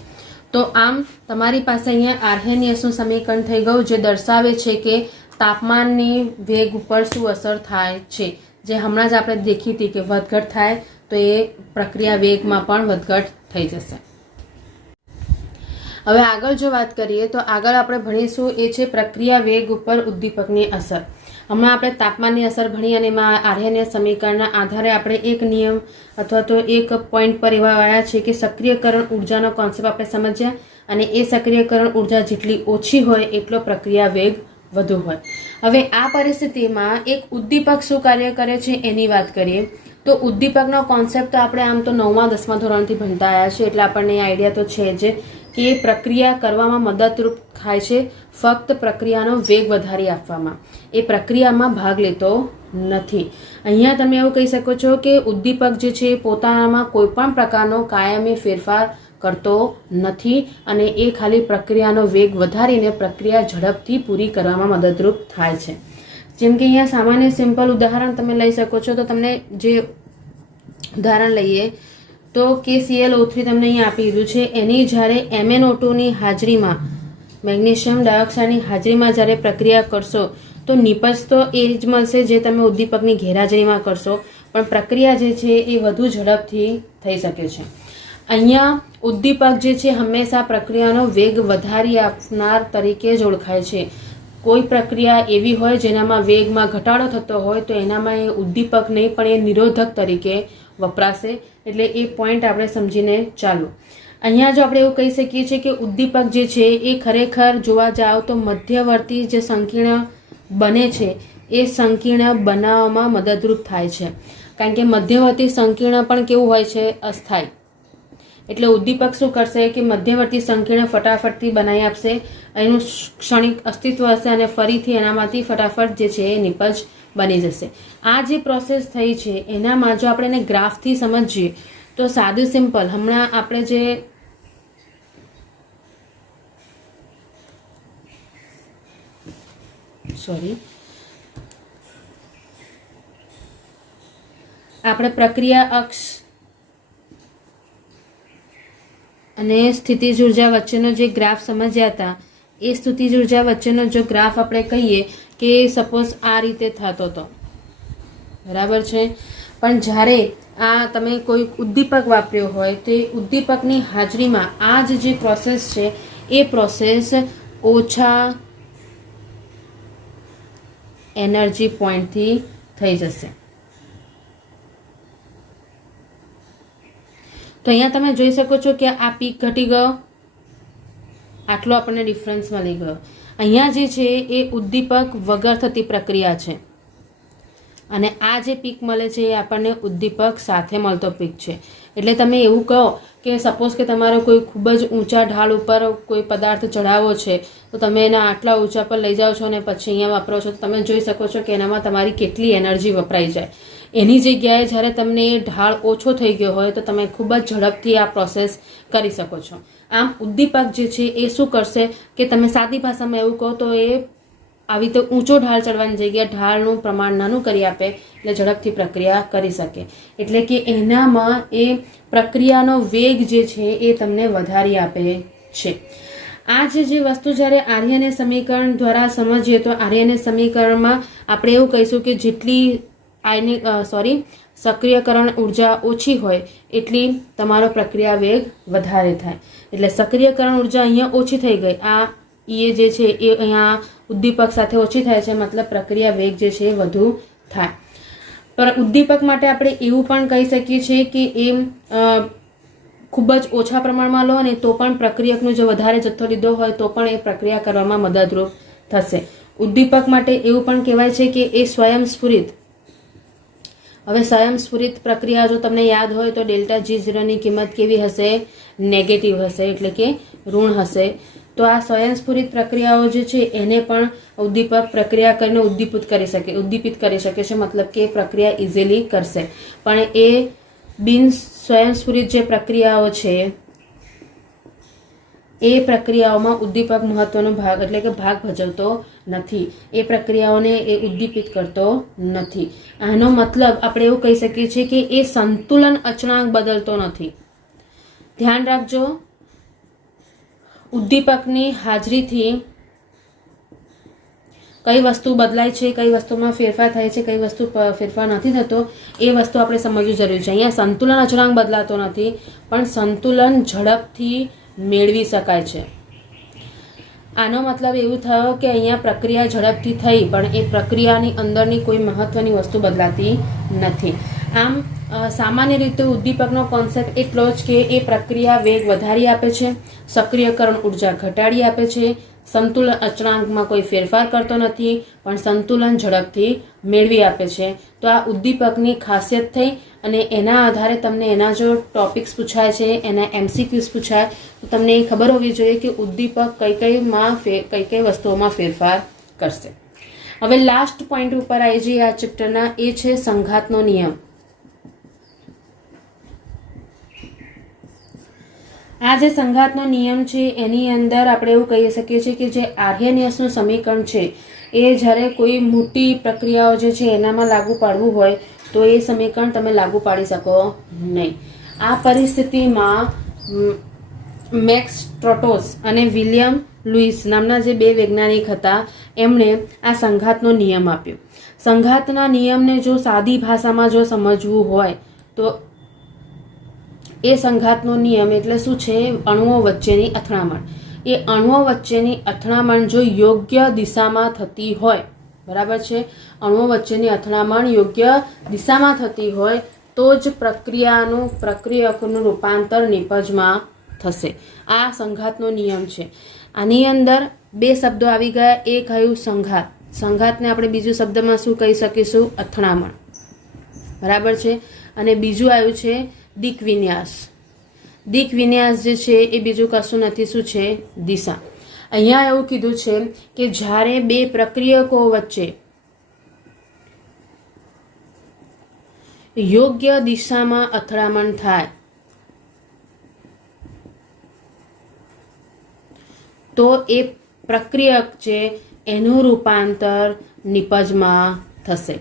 તો આમ તમારી પાસે અહીંયા આર્હેનિયસનું સમીકરણ થઈ ગયું જે દર્શાવે છે કે તાપમાનની વેગ ઉપર શું અસર થાય છે. જે હમણાં જ આપણે દેખી હતી કે વધઘટ થાય તો એ પ્રક્રિયા વેગમાં પણ વધઘટ થઈ જશે. હવે આગળ જો વાત કરીએ તો આગળ આપણે ભણીશું એ છે પ્રક્રિયા વેગ ઉપર ઉદ્દીપકની અસર. હમણાં આપણે તાપમાનની અસર ભણી અને એમાં આર્હેનિયસ સમીકરણના આધારે આપણે એક નિયમ અથવા તો એક પોઈન્ટ પર એવા આવ્યા છે કે સક્રિયકરણ ઉર્જાનો કોન્સેપ્ટ આપણે સમજ્યા અને એ સક્રિયકરણ ઉર્જા જેટલી ઓછી હોય એટલો પ્રક્રિયા વેગ વધુ હોય. હવે આ પરિસ્થિતિમાં એક ઉદ્દીપક શું કાર્ય કરે છે એની વાત કરીએ તો ઉદ્દીપકનો કોન્સેપ્ટ તો આપણે આમ તો 9મા 10મા ધોરણથી ભણતા આવ્યા છે એટલે આપણને આઈડિયા તો છે જ કે પ્રક્રિયા કરવામાં મદદરૂપ થાય છે ફક્ત પ્રક્રિયાનો વેગ વધારી આપવામાં. એ પ્રક્રિયામાં ભાગ લેતો નથી. અહીંયા તમે એવું કહી શકો છો કે ઉદ્દીપક જે છે પોતાનામાં કોઈ પણ પ્રકારનો કાયમી ફેરફાર કરતો નથી અને એ ખાલી પ્રક્રિયાનો વેગ વધારીને પ્રક્રિયા ઝડપથી પૂરી કરવામાં મદદરૂપ થાય છે. જેમ કે અહીંયા સામાન્ય સિમ્પલ ઉદાહરણ તમે લઈ શકો છો. તો તમને જે ઉદાહરણ લઈએ તો KClO3 તમને અહીંયા આપી દીધું છે. એની જ્યારે MnO2ની હાજરીમાં મેગ્નેશિયમ ડાયોક્સાઇડની હાજરીમાં જ્યારે પ્રક્રિયા કરશો તો નિપજ તો એ જ મળશે જે તમે ઉદ્દીપકની ગેરહાજરીમાં કરશો પણ પ્રક્રિયા જે છે એ વધુ ઝડપથી થઈ શકે છે. અહીંયા ઉદ્દીપક જે છે હંમેશા પ્રક્રિયાનો વેગ વધારી આપનાર તરીકે જ ઓળખાય છે. કોઈ પ્રક્રિયા એવી હોય જેનામાં વેગમાં ઘટાડો થતો હોય તો એનામાં એ ઉદ્દીપક નહીં પણ એ નિરોધક તરીકે વપરાશે. એટલે એ પોઈન્ટ આપણે સમજીને ચાલો. અહીંયા જો આપણે એવું કહી શકીએ છીએ કે ઉદ્દીપક જે છે એ ખરેખર જોવા જાઓ તો મધ્યવર્તી જે સંકીર્ણ બને છે એ સંકીર્ણ બનાવવામાં મદદરૂપ થાય છે. કારણ કે મધ્યવર્તી સંકીર્ણ પણ કેવું હોય છે અસ્થાયી. એટલે ઉદ્દીપક શું કરશે કે મધ્યવર્તી સંકીર્ણ ફટાફટથી બનાવી આપશે, એનું ક્ષણિક અસ્તિત્વ હશે અને ફરીથી એનામાંથી ફટાફટ જે છે એ નિપજ બની જશે. આ જે પ્રોસેસ થઈ છે એનામાં જો આપણે એને ગ્રાફથી સમજીએ તો સાદું સિમ્પલ હમણાં આપણે જે આપણે પ્રક્રિયા અક્ષ અને સ્થિતિજ ઉર્જા વચ્ચેનો જે ગ્રાફ સમજ્યા હતા, એ સ્થિતિજ ઉર્જા વચ્ચેનો જો ગ્રાફ આપણે કહીએ કે સપોઝ આ રીતે થતો હતો, બરાબર છે. પણ જ્યારે આ તમે કોઈ ઉદ્દીપક વાપર્યો હોય તો એ ઉદ્દીપકની હાજરીમાં આ જે પ્રોસેસ છે એ પ્રોસેસ ઓછા એનર્જી પોઈન્ટથી થઈ જશે. તો અહીંયા તમે જોઈ શકો છો કે આ પીક ઘટી ગયો, આટલો આપણને ડિફરન્સ મળી ગયો. અહીંયા જે છે એ ઉદ્દીપક વગર થતી પ્રક્રિયા છે અને આ જે પીક મળે છે એ આપણને ઉદ્દીપક સાથે મળતો પીક છે. એટલે તમે એવું કહો કે સપોઝ કે તમારો કોઈ ખૂબ જ ઊંચા ઢાળ ઉપર કોઈ પદાર્થ ચઢાવવો છે તો તમે એને આટલા ઊંચા પર લઈ જાઓ છો અને પછી અહીંયા વાપરો છો, તો તમે જોઈ શકો છો કે એનામાં તમારી કેટલી એનર્જી વપરાઈ જાય. એની જગ્યાએ જ્યારે તમને એ ઢાળ ઓછો થઈ ગયો હોય તો તમે ખૂબ જ ઝડપથી આ પ્રોસેસ કરી શકો છો. આમ ઉદ્દીપક જે છે એ શું કરશે કે તમે સાદી ભાષામાં એવું કહો તો એ આવી રીતે ઊંચો ઢાળ ચડવાની જગ્યાએ ઢાળનું પ્રમાણ નાનું કરી આપે એટલે ઝડપથી પ્રક્રિયા કરી શકે. એટલે કે એનામાં એ પ્રક્રિયાનો વેગ જે છે એ તમને વધારી આપે છે. આ જે વસ્તુ જ્યારે આર્યને સમીકરણ દ્વારા સમજીએ તો આર્યને સમીકરણમાં આપણે એવું કહીશું કે જેટલી સક્રિયકરણ ઉર્જા ઓછી હોય એટલી તમારો પ્રક્રિયા વેગ વધારે થાય. એટલે સક્રિયકરણ ઉર્જા અહીંયા ઓછી થઈ ગઈ, આ એ જે છે એ અહીંયા ઉદ્દીપક સાથે ઓછી થાય છે, મતલબ પ્રક્રિયા વેગ જે છે એ વધુ થાય. પર ઉદ્દીપક માટે આપણે એવું પણ કહી શકીએ છીએ કે એ ખૂબ જ ઓછા પ્રમાણમાં લો અને તો પણ પ્રક્રિયકનો જો વધારે જથ્થો લીધો હોય તો પણ એ પ્રક્રિયા કરવામાં મદદરૂપ થશે. ઉદ્દીપક માટે એવું પણ કહેવાય છે કે એ સ્વયંસ્ફુરિત. હવે સ્વયંસ્ફુરિત પ્રક્રિયા જો તમને યાદ હોય તો ડેલ્ટા G0ની કિંમત કેવી હશે? નેગેટિવ હશે, એટલે કે ઋણ હશે. તો આ સ્વયંસ્ફુરિત પ્રક્રિયાઓ જે છે એને પણ ઉદ્દીપક પ્રક્રિયા કરીને ઉદ્દીપિત કરી શકે છે, મતલબ કે પ્રક્રિયા ઇઝીલી કરશે. પણ એ બિન સ્વયંસ્ફુરિત જે પ્રક્રિયાઓ છે એ પ્રક્રિયાઓમાં ઉદ્દીપક મહત્વનો ભાગ એટલે કે ભાગ ભજવતો નથી. એ પ્રક્રિયાઓને એ ઉદ્દીપિત કરતો નથી. આનો મતલબ આપણે એવું કહી શકીએ છીએ કે એ સંતુલન અચળાંક બદલતો નથી. ધ્યાન રાખજો, ઉદ્દીપકની હાજરીથી કઈ વસ્તુ બદલાય છે, કઈ વસ્તુમાં ફેરફાર થાય છે, કઈ વસ્તુ ફેરફાર નથી થતો, એ વસ્તુ આપણે સમજવું જરૂરી છે. અહીંયા સંતુલન અચળાંક બદલાતો નથી, પણ સંતુલન ઝડપથી મેળવી શકાય છે. આનો મતલબ એવું થયો કે અહીંયા પ્રક્રિયા ઝડપથી થઈ પણ એ પ્રક્રિયાની અંદરની કોઈ મહત્વની વસ્તુ બદલાતી નથી. આમ સામાન્ય રીતે ઉદ્દીપકનો કોન્સેપ્ટ એટલો જ કે એ પ્રક્રિયા વેગ વધારી આપે છે, સક્રિયકરણ ઉર્જા ઘટાડી આપે છે, સંતુલન અચળાંકમાં કોઈ ફેરફાર કરતો નથી પણ સંતુલન ઝડપથી મેળવી આપે છે. તો આ ઉદ્દીપકની ખાસિયત થઈ અને એના આધારે તમને એના જો ટોપિક્સ પૂછાય છે, એના MCQs પૂછાય તો તમને એ ખબર હોવી જોઈએ કે ઉદ્દીપક કઈ કઈ વસ્તુઓમાં ફેરફાર કરશે. હવે લાસ્ટ પોઈન્ટ ઉપર આવી જઈએ આ ચેપ્ટરના, એ છે સંઘાતનો નિયમ. આ જે સંઘાતનો નિયમ છે એની અંદર આપણે એવું કહી શકીએ છીએ કે જે આર્હેનિયસનું સમીકરણ છે એ જ્યારે કોઈ મોટી પ્રક્રિયાઓ જે છે એનામાં લાગુ પાડવું હોય તો એ સમીકરણ તમે લાગુ પાડી શકો નહીં. આ પરિસ્થિતિમાં મેક્સ ટ્રોટોસ અને વિલિયમ લુઈસ નામના જે બે વૈજ્ઞાનિક હતા એમણે આ સંઘાતનો નિયમ આપ્યો. સંઘાતના નિયમને જો સાદી ભાષામાં જો સમજવું હોય તો એ સંઘાતનો નિયમ એટલે શું છે? અણુઓ વચ્ચેની અથડામણ. એ અણુઓ વચ્ચેની અથડામણ જો યોગ્ય દિશામાં થતી હોય, બરાબર છે, અણુઓ વચ્ચેની અથડામણ યોગ્ય દિશામાં થતી હોય તો જ પ્રક્રિયકનું રૂપાંતર નિપજમાં થશે. આ સંઘાતનો નિયમ છે. આની અંદર બે શબ્દો આવી ગયા. એક આવ્યું સંઘાત. સંઘાતને આપણે બીજું શબ્દમાં શું કહી શકીશું? અથડામણ, બરાબર છે. અને બીજું આવ્યું છે દિક વિન્યાસ. દિક વિન્યાસ જે છે એ બીજું કશું નથી, શું છે? દિશા. અહીંયા એવું કીધું છે કે જ્યારે બે પ્રક્રિયકો વચ્ચે યોગ્ય દિશામાં અથડામણ થાય તો એ પ્રક્રિયક છે એનું રૂપાંતર નિપજમાં થશે.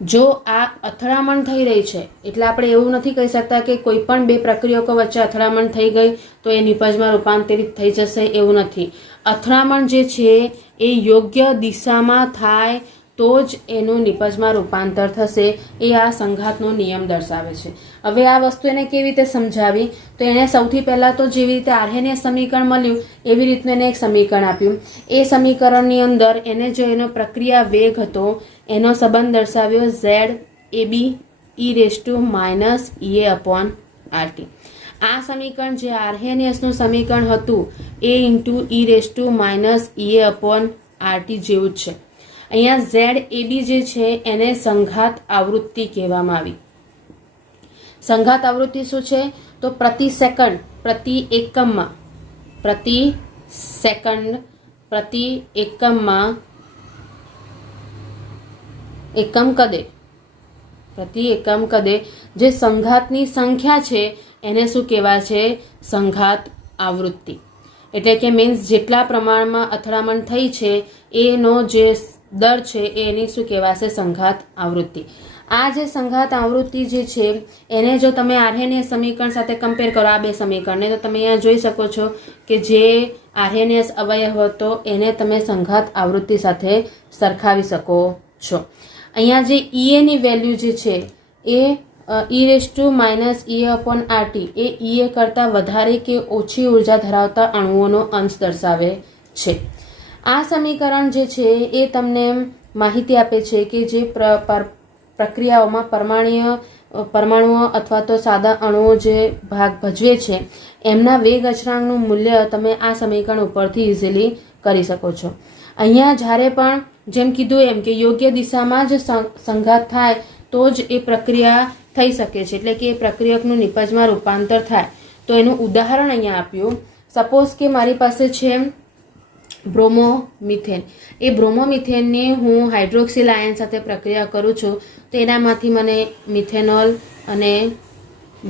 જો આ અથડામણ થઈ રહી છે એટલે આપણે એવું નથી કહી શકતા કે કોઈ પણ બે પ્રક્રિયકો વચ્ચે અથડામણ થઈ ગઈ તો એ નિપજમાં રૂપાંતરિત થઈ જશે, એવું નથી. અથડામણ જે છે એ યોગ્ય દિશામાં થાય તો જ એનું નિપજમાં રૂપાંતર થશે. એ આ સંઘાતનો નિયમ દર્શાવે છે. હવે આ વસ્તુ એને કેવી રીતે સમજાવી, તો એને સૌથી પહેલાં તો જેવી રીતે આર્હેનિયસ સમીકરણ મળ્યું એવી રીતનું એને એક સમીકરણ આપ્યું. એ સમીકરણની અંદર એને જો એનો પ્રક્રિયા વેગ હતો એનો સંબંધ દર્શાવ્યો ZAB e−EA/RT. આ સમીકરણ જે આર્હેનિયસનું સમીકરણ હતું એ e−EA/RT જેવું જ છે. અહીંયા ZAB જે છે એને સંઘાત આવૃત્તિ કહેવામાં આવી. સંઘાત આવૃત્તિ શું છે, તો પ્રતિ સેકન્ડ પ્રતિ એકમમાં પ્રતિ એકમ કદે જે સંઘાતની સંખ્યા છે એને શું કહેવાય છે, સંઘાત આવૃત્તિ. એટલે કે મીન્સ જેટલા પ્રમાણમાં અથડામણ થઈ છે એનો જે દર છે એની શું કહેવાશે, સંઘાત આવૃત્તિ. આ જે સંઘાત આવૃત્તિ જે છે એને જો તમે આર્હેનિયસ સમીકરણ સાથે કમ્પેર કરો, આ બે સમીકરણને, તો તમે અહીંયા જોઈ શકો છો કે જે આર્હેનિયસ અવયવ હતો એને તમે સંઘાત આવૃત્તિ સાથે સરખાવી શકો છો. અહીંયા જે EA ની વેલ્યુ જે છે એ e−EA/RT એ EA કરતાં વધારે કે ઓછી ઉર્જા ધરાવતા અણુઓનો અંશ દર્શાવે છે. આ સમીકરણ જે છે એ તમને માહિતી આપે છે કે જે પ્રક્રિયાઓમાં પરમાણુઓ અથવા તો સાદા અણુઓ જે ભાગ ભજવે છે એમના વેગ અચળાંકનું મૂલ્ય તમે આ સમીકરણ ઉપરથી ઇઝીલી કરી શકો છો. અહીંયા જ્યારે પણ જેમ કીધું એમ કે યોગ્ય દિશામાં જ સંઘાત થાય તો જ એ પ્રક્રિયા થઈ શકે છે, એટલે કે એ પ્રક્રિયકનું નિપજમાં રૂપાંતર થાય. તો એનું ઉદાહરણ અહીંયા આપ્યું. સપોઝ કે મારી પાસે છે બ્રોમોમિથેન. એ બ્રોમોમિથેનની હું હાઇડ્રોક્સિલ આયન સાથે પ્રક્રિયા કરું છું તો એનામાંથી મને મિથેનોલ અને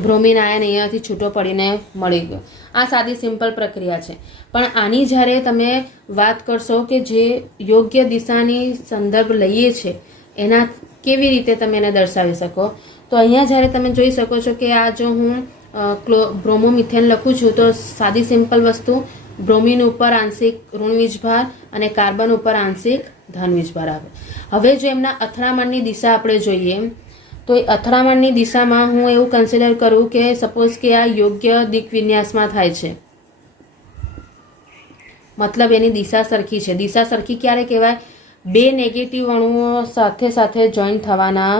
બ્રોમિન આયન અહીંયાથી છૂટો પડીને મળી ગયો. આ સાદી સિમ્પલ પ્રક્રિયા છે. પણ આની જ્યારે તમે વાત કરશો કે જે યોગ્ય દિશાની સંદર્ભ લઈએ છે એના કેવી રીતે તમે એને દર્શાવી શકો, તો અહીંયા જ્યારે તમે જોઈ શકો છો કે આ જો હું બ્રોમોમિથેન લખું છું તો સાદી સિમ્પલ વસ્તુ, બ્રોમિન ઉપર આંશિક ઋણ વીજભાર અને કાર્બન ઉપર આંશિક ધન વીજભાર આવે. હવે જો એમના અથડામણની દિશા આપણે જોઈએ તો એ અથડામણની દિશામાં હું એવું કન્સિડર કરું કે સપોઝ કે આ યોગ્ય દિક વિન્યાસમાં થાય છે, મતલબ એની દિશા સરખી છે. દિશા સરખી ક્યારે કહેવાય, બે નેગેટિવ અણુઓ સાથે જોઈન્ટ થવાના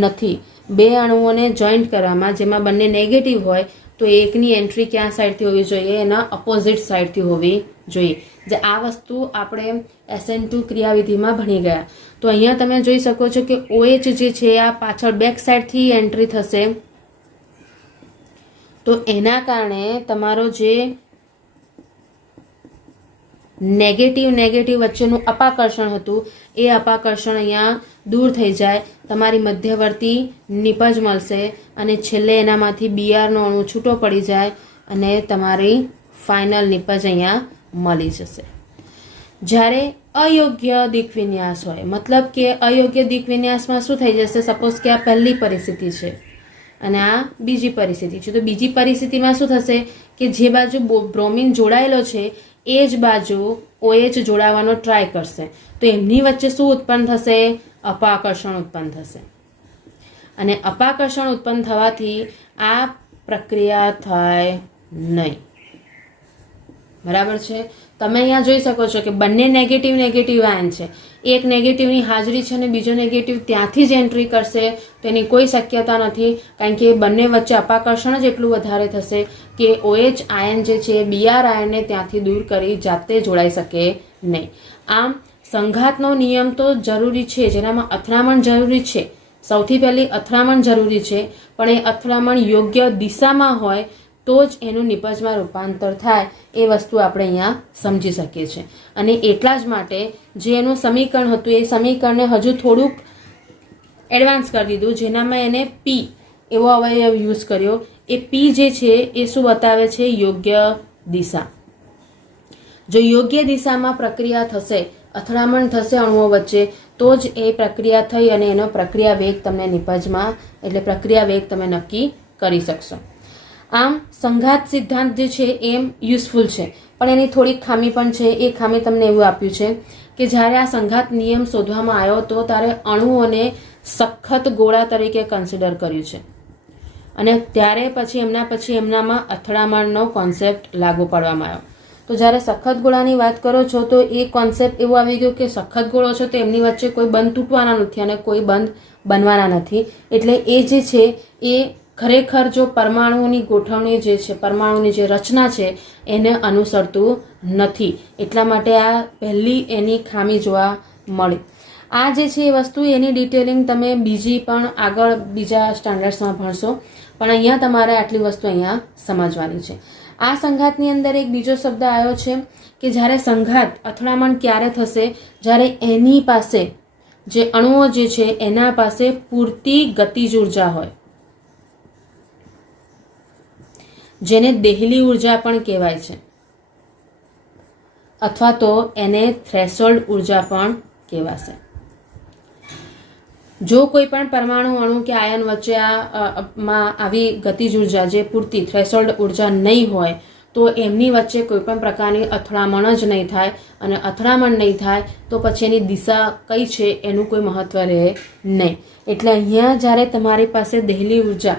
નથી. બે અણુઓને જોઈન્ટ કરવામાં જેમાં બંને નેગેટિવ હોય તો એકની એન્ટ્રી ક્યાં સાઈડથી હોવી જોઈએ, એના અપોઝિટ સાઈડથી હોવી જોઈએ. જે આ વસ્તુ આપણે SN2 ક્રિયાવિધિમાં ભણી ગયા. તો અહીંયા તમે જોઈ શકો છો કે OH જે છે આ પાછળ બેક સાઈડથી એન્ટ્રી થશે. તો એના કારણે તમારો જે નેગેટિવ વચ્ચેનું અપાકર્ષણ હતું એ અપાકર્ષણ અહીંયા દૂર થઈ જાય, તમારી મધ્યવર્તી નિપજ મળશે અને છેલ્લે એનામાંથી BRનો અણુ છૂટો પડી જાય અને તમારી ફાઇનલ નિપજ અહીંયા મળી જશે. જ્યારે અયોગ્ય દિક વિન્યાસ હોય, મતલબ કે અયોગ્ય દિક વિન્યાસમાં શું થઈ જશે, સપોઝ કે આ પહેલી પરિસ્થિતિ છે અને આ બીજી પરિસ્થિતિ છે. તો બીજી પરિસ્થિતિમાં શું થશે કે જે બાજુ બ્રોમિન જોડાયેલો છે એ જ બાજુ OH જોડાવાનો ટ્રાય કરશે તો એમની વચ્ચે શું ઉત્પન્ન થશે, અપાકર્ષણ ઉત્પન્ન થશે. અને અપાકર્ષણ ઉત્પન્ન થવાથી આ પ્રક્રિયા થાય નહીં. બરાબર છે. તમે અહીંયા જોઈ શકો છો કે બંને નેગેટિવ આયન છે. એક નેગેટિવની હાજરી છે અને બીજો નેગેટિવ ત્યાંથી જ એન્ટ્રી કરશે તો એની કોઈ શક્યતા નથી, કારણ કે બંને વચ્ચે અપાકર્ષણ જ એટલું વધારે થશે કે OH આયન જે છે BR આયનને ત્યાંથી દૂર કરી જાતે જોડાઈ શકે નહીં. આમ સંઘાતનો નિયમ તો જરૂરી છે, જેનામાં અથડામણ જરૂરી છે. સૌથી પહેલી અથડામણ જરૂરી છે, પણ એ અથડામણ યોગ્ય દિશામાં હોય તો જ એનું નિપજમાં રૂપાંતર થાય એ વસ્તુ આપણે અહીંયા સમજી શકીએ છીએ. અને એટલા જ માટે જે એનું સમીકરણ હતું એ સમીકરણને હજુ થોડુંક એડવાન્સ કરી દીધું, જેનામાં એને P એવો અવયવ યુઝ કર્યો. એ P જે છે એ શું બતાવે છે, યોગ્ય દિશા. જો યોગ્ય દિશામાં પ્રક્રિયા થશે, અથડામણ થશે અણુઓ વચ્ચે, તો જ એ પ્રક્રિયા થઈ અને એનો પ્રક્રિયા વેગ તમને નિપજમાં એટલે પ્રક્રિયા વેગ તમે નક્કી કરી શકશો. આમ સંઘાત સિદ્ધાંત જે છે એમ યુઝફુલ છે, પણ એની થોડીક ખામી પણ છે. એ ખામી તમને એવું આપ્યું છે કે જ્યારે આ સંઘાત નિયમ શોધવામાં આવ્યો તો ત્યારે અણુઓને સખત ગોળા તરીકે કન્સિડર કર્યું છે અને ત્યારે પછી એમનામાં અથડામણનો કોન્સેપ્ટ લાગુ પાડવામાં આવ્યો. તો જ્યારે સખત ગોળાની વાત કરો છો તો એ કોન્સેપ્ટ એવું આવી ગયું કે સખત ગોળો છે તો એમની વચ્ચે કોઈ બંધ તૂટવાના નથી અને કોઈ બંધ બનવાના નથી. એટલે એ જે છે એ ખરેખર જો પરમાણુઓની ગોઠવણી જે છે, પરમાણુની જે રચના છે એને અનુસરતું નથી. એટલા માટે આ પહેલી એની ખામી જોવા મળી. આ જે છે એ વસ્તુ એની ડિટેલિંગ તમે બીજી પણ આગળ બીજા સ્ટાન્ડર્ડ્સમાં ભણશો, પણ અહીંયા તમારે આટલી વસ્તુ અહીંયા સમજવાની છે. આ સંઘાતની અંદર એક બીજો શબ્દ આવ્યો છે કે જ્યારે સંઘાત અથડામણ ક્યારે થશે, જ્યારે એની પાસે જે અણુઓ જે છે એના પાસે પૂરતી ગતિજ ઉર્જા હોય, જેને દેહલી ઉર્જા પણ કહેવાય છે, અથવા તો એને થ્રેશોલ્ડ ઉર્જા પણ કહેવાશે. જો કોઈ પણ પરમાણુ અણુ કે આયન વચ્ચે માં આવી ગતિજ ઉર્જા જે પૂરતી થ્રેશોલ્ડ ઉર્જા નહીં હોય તો એમની વચ્ચે કોઈ પણ પ્રકારની અથડામણ જ નહીં થાય, અને અથડામણ નહીં થાય તો પછી એની દિશા કઈ છે એનું કોઈ મહત્વ રહે નહીં. એટલે અહીંયા જ્યારે તમારી પાસે દેહલી ઉર્જા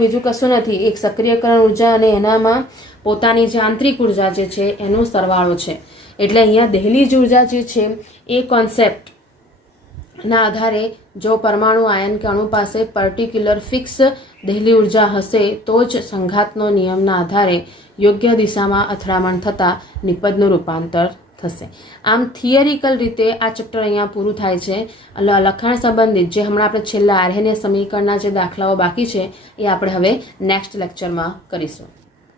બીજું કશું નથી, એક સક્રિયકરણ ઉર્જા અને એનામાં પોતાની જે આંતરિક ઉર્જા જે છે એનો સરવાળો છે. એટલે અહીંયા દેહલી જ ઉર્જા જે છે એ કોન્સેપ્ટ ના આધારે જો પરમાણુ આયન કે અણુ પાસે પર્ટિક્યુલર ફિક્સ દેહલી ઉર્જા હશે તો જ સંઘાતનો નિયમના આધારે યોગ્ય દિશામાં અથડામણ થતાં નિપજનું રૂપાંતર થશે. આમ થિયરિકલ રીતે આ ચેપ્ટર અહીંયા પૂરું થાય છે. લખાણ સંબંધિત જે હમણાં આપણે છેલ્લા આર્હેનિયસ સમીકરણના જે દાખલાઓ બાકી છે એ આપણે હવે નેક્સ્ટ લેક્ચરમાં કરીશું.